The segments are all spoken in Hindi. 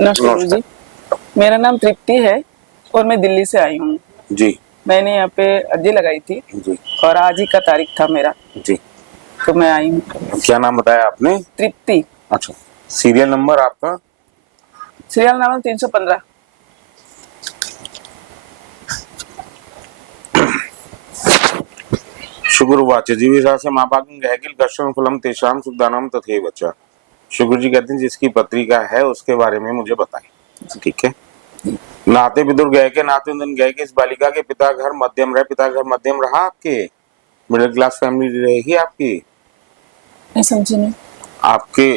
नमस्ते गुरु जी। मेरा नाम तृप्ति है और मैं दिल्ली से आई हूँ। जी मैंने यहाँ पे अर्जी लगाई थी जी और आज ही का तारीख था मेरा, जी। तो मैं आई हूँ। क्या नाम बताया आपने? तृप्ति। अच्छा, सीरियल नंबर आपका? Serial number 315। शुक्रुवाच जीविषास्य मापाकं गहकिल कश्यं फलम तेषां सुखदानम तथैव च। शुक्र जी कहते हैं जिसकी पत्रिका है उसके बारे में मुझे बताएं। ठीक है। नाते विदुर गए के नाते उन गए के इस बालिका के पिता घर मध्यम रहे। पिता घर मध्यम रहा आपके? मिडिल क्लास फैमिली रहेगी आपकी? नहीं समझी नहीं। आपके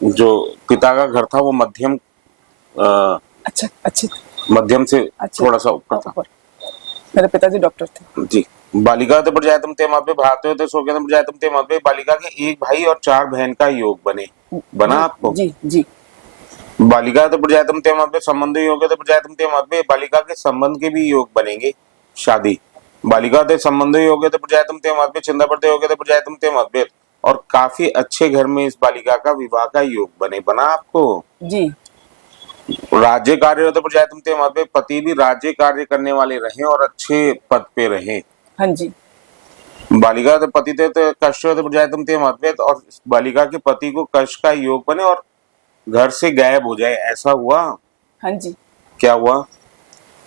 जो पिता का घर था वो मध्यम अच्छा अच्छे मध्यम से अच्छे थोड़ा सा ऊपर था। ऊपर। मेरे पिताजी डॉक्टर थे। जी। बालिका ते प्रजातम ते मध्य भ्रातृ ते सोकेतम प्रजातम ते मध्य बालिका के एक भाई और 4 बहन का योग बने। बना जी आपको? जी जी। बालिका ते प्रजातम ते मध्य संबंध योग ते प्रजातम ते मध्य बालिका के संबंध के भी योग बनेंगे। शादी बालिका ते संबंध योग ते प्रजातम ते मध्य चिंता पड़ते योग ते प्रजातम ते मध्य और काफी अच्छे घर में इस बालिका का विवाह का योग बने। बना आपको? जी राज्य कार्य होते प्रजातम ते मध्य पति भी राज्य कार्य करने वाले रहे और अच्छे पद पे रहे। हाँ जी बालिका के पति थे तो कष्ट प्रजातम ते मतभेद और बालिका के पति को कष्ट का योग बने और घर से गायब हो जाए, ऐसा हुआ? हाँ जी। क्या हुआ?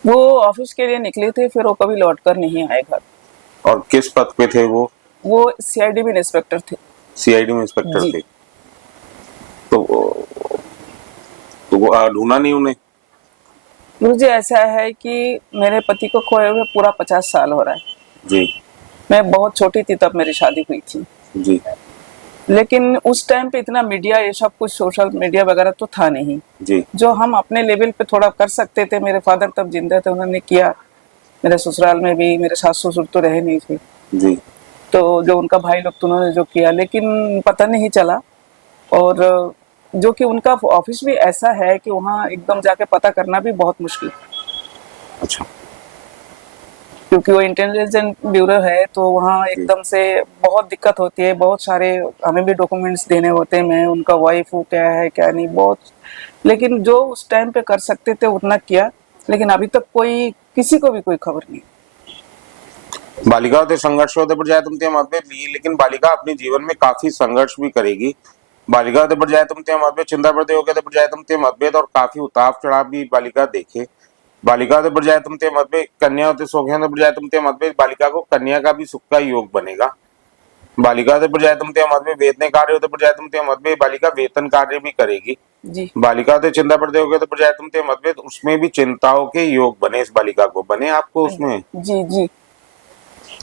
वो ऑफिस के लिए निकले थे, फिर वो कभी लौट कर नहीं आए घर। और किस पद पे थे वो? वो सीआईडी में इंस्पेक्टर थे। सीआईडी में इंस्पेक्टर जी। थे। तो वो ढूंढा नहीं उन्हें? मुझे ऐसा है कि मेरे पति को खोए हुए पूरा 50 साल हो रहा है। जी मैं बहुत छोटी थी तब मेरी शादी हुई थी। जी लेकिन उस टाइम पे इतना मीडिया, ये सब कुछ सोशल मीडिया वगैरह तो था नहीं। जी जो हम अपने लेवल पे थोड़ा कर सकते थे, मेरे फादर तब जिंदा थे, उन्होंने किया। मेरे ससुराल में भी मेरे सास ससुर तो रहे नहीं थे, जी तो जो उनका भाई लोग तो उन्होंने जो किया, लेकिन पता नहीं चला। और जो कि उनका ऑफिस भी ऐसा है कि वहाँ एकदम जाके पता करना भी बहुत मुश्किल, अच्छा क्योंकि वो इंटेलिजेंस ब्यूरो है, तो वहाँ एकदम से बहुत दिक्कत होती है। बहुत सारे हमें भी डॉक्यूमेंट्स देने होते हैं, मैं उनका वाइफ हूँ, क्या है क्या नहीं, बहुत। लेकिन जो उस टाइम पे कर सकते थे उतना किया, लेकिन अभी तक कोई किसी को भी कोई खबर नहीं। बालिका होते संघर्ष होते प्रजातम ते मतभेद ली, लेकिन बालिका अपने जीवन में काफी संघर्ष भी करेगी। बालिका होते प्रजातम ते मतभेद चिंता पड़ते हो गए प्रजातम ते मतभेद और काफी उतार चढ़ाव भी बालिका देखे। बालिका होते प्रजातम ते मतभेद कन्या होते सौख्य प्रजातम ते मतभेद बालिका को कन्या का भी सुख का योग बनेगा। बालिका होते प्रजातम ते मतभेद वेतन कार्य होते प्रजातम ते मतभेद बालिका वेतन कार्य भी करेगी। जी बालिका होते चिंता पड़ते हो गए तो प्रजातम ते मतभेद उसमें भी चिंताओं के योग बने। इस बालिका को बने आपको उसमें? जी जी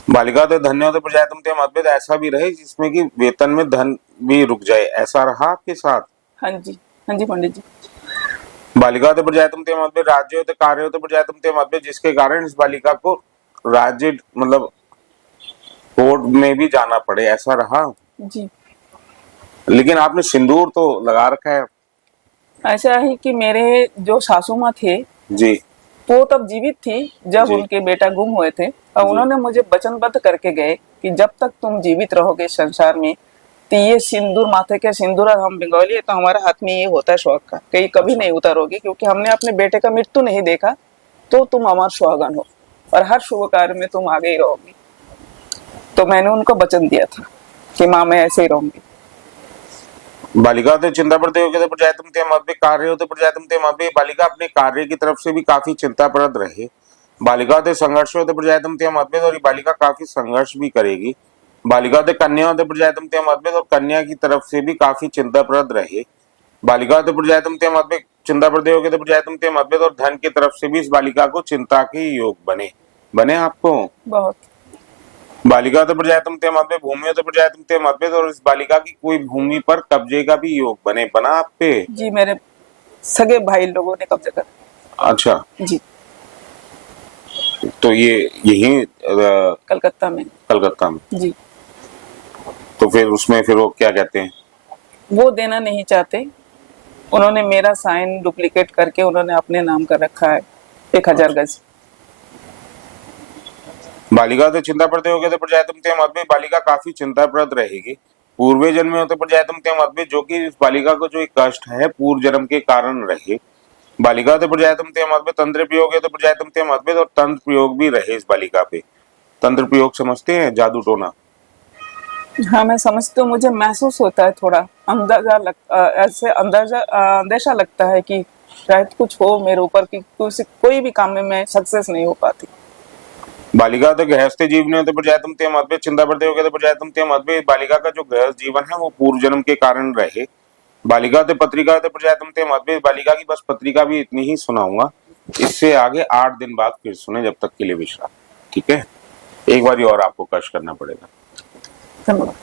बालिका तो धन्य होते प्रजातम ते मतभेद ऐसा भी रहे जिसमें कि वेतन में धन भी रुक जाए, ऐसा रहा आपके साथ? हाँ जी हाँ जी पंडित जी। बालिका होते प्रजातम ते मतभेद राज्य होते कार्य होते प्रजातम ते मतभेद जिसके कारण इस बालिका को राज्य मतलब कोर्ट में भी जाना पड़े, ऐसा रहा? जी लेकिन आपने सिंदूर तो लगा रखा है। ऐसा है कि मेरे जो सासू माँ थे, जी वो तब जीवित थी जब जी उनके बेटा गुम हुए थे, और जी उन्होंने मुझे वचनबद्ध करके गए कि जब तक तुम जीवित रहोगे संसार में, तो ये सिंदूर, माथे के सिंदूर, और हम बंगाली है तो हमारे हाथ में ये होता है शौक का, कहीं कभी अच्छा नहीं उतारोगे, क्योंकि हमने अपने बेटे का मृत्यु नहीं देखा, तो तुम हमारे सुहागन हो और हर शुभ कार्य में तुम आगे ही रहोगी। तो मैंने उनको वचन दिया था कि माँ मैं ऐसे ही रहूंगी। बालिका होते चिंता पड़ते हो गए प्रजातम ते मतभेद कार्य होते प्रजातम ते मतभेद बालिका अपने कार्य की तरफ से भी काफी चिंताप्रद रहे। बालिका होते संघर्ष होते प्रजातम ते मतभेद और ये बालिका काफी संघर्ष भी करेगी। बालिका होते कन्या होते प्रजातम ते मतभेद और कन्या की तरफ से भी काफी चिंताप्रद रहे। बालिका होते प्रजातम ते मतभेद चिंता पड़ते हो गए प्रजातम ते मतभेद और धन की तरफ से भी इस बालिका को चिंता के योग बने। बने आपको? बहुत। बालिका तो प्रजातम ते मतभेद भूमि तो प्रजातम ते मतभेद और इस बालिका की कोई भूमि पर कब्जे का भी योग बने। बना आप पे? जी मेरे सगे भाई लोगों ने कब्जा कर। अच्छा, जी तो ये यही कलकत्ता में। कलकत्ता में? जी तो फिर उसमें फिर वो क्या कहते हैं? वो देना नहीं चाहते। उन्होंने मेरा साइन डुप्लीकेट करके उन्होंने अपने नाम कर रखा है 1000 गज। बालिका तो चिंता पड़ते हो गए तो प्रजातम ते मतभेद बालिका काफी चिंताप्रद रहेगी। पूर्व जन्म में होते प्रजातम ते मतभेद, जो कि इस बालिका को जो एक कष्ट है पूर्व जन्म के कारण रहे। बालिका होते प्रजातम ते मतभेद, तंत्र प्रयोग है तो प्रजातम ते मतभेद, और तंत्र प्रयोग भी रहे इस बालिका पे। तंत्र प्रयोग समझते हैं, जादू टोना? हाँ मैं समझती हूँ, मुझे महसूस होता है थोड़ा ऐसे अंदेशा लगता है कि शायद कुछ हो मेरे ऊपर कि कोई भी काम में मैं सक्सेस नहीं हो पाती। बालिका तो गृहस्थ जीवन है तो प्रजातम ते मतभेद, चिंता बढ़ते हो गए तो प्रजातम ते मतभेद। बालिका का जो गृहस्थ जीवन है वो पूर्व जन्म के कारण रहे। बालिका तो पत्रिका तो प्रजातम ते मतभेद। बालिका की बस पत्रिका भी इतनी ही सुनाऊंगा, इससे आगे 8 दिन बाद फिर सुने, जब तक के लिए विश्राम। ठीक है, एक बार और आपको कष्ट करना पड़ेगा। धन्यवाद।